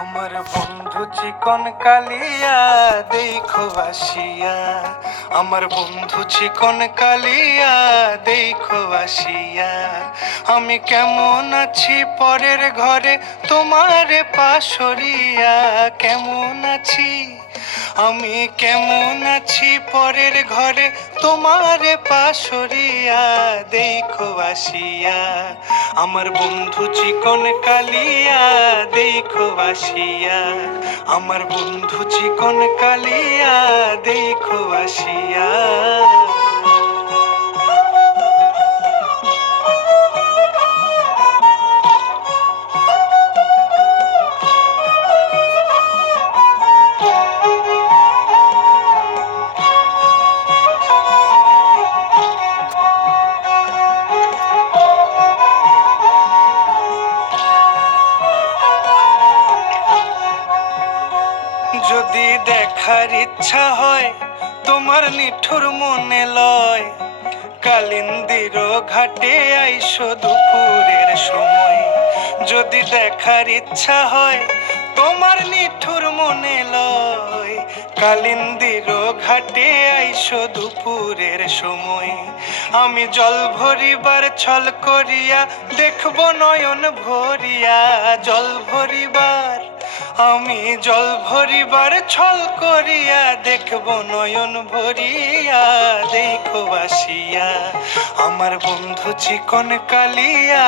আমার বন্ধু চিকন কালিয়া দেখো আসিয়া, আমার বন্ধু চিকন কালিয়া দেখো আসিয়া। আমি কেমন আছি পরের ঘরে তোমারে পাশরিয়া, কেমন আছি আমি কেমন আছি পরের ঘরে তোমারে পাশরিয়া দেখো আসিয়া। আমার বন্ধু চিকন কালিয়া দেখো আসিয়া, আমার বন্ধু চিকন কালিয়া দেখো আসিয়া। যদি দেখার ইচ্ছা হয় তোমার নিঠুর মনে লয়, কালিন্দির ঘাটে আইসো দুপুরের সময়। যদি দেখার ইচ্ছা হয় তোমার নিঠুর মনে লয়, কালিন্দির ঘাটে আইসো দুপুরের সময়। আমি জল ভরিবার ছল করিয়া দেখবো নয়ন ভরিয়া, জল ভরিবার আমি জল ভরিবার ছল করিয়া দেখব নয়ন ভরিয়া দেখো আসিয়া। আমার বন্ধু চিকন কালিয়া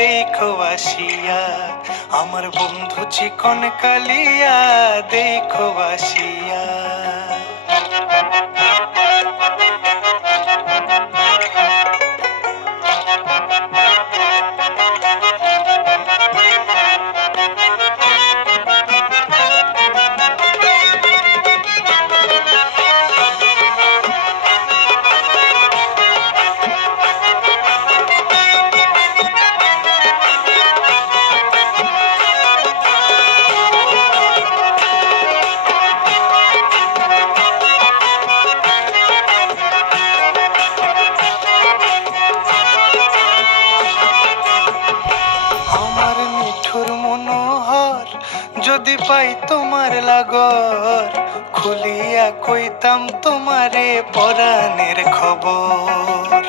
দেখো আসিয়া, আমার বন্ধু চিকন কালিয়া দেখো আসিয়া। আমার নিঠুর মনোহর যদি পাই তোমার লাগর, খুলিয়া কইতাম তোমারে পরাণের খবর।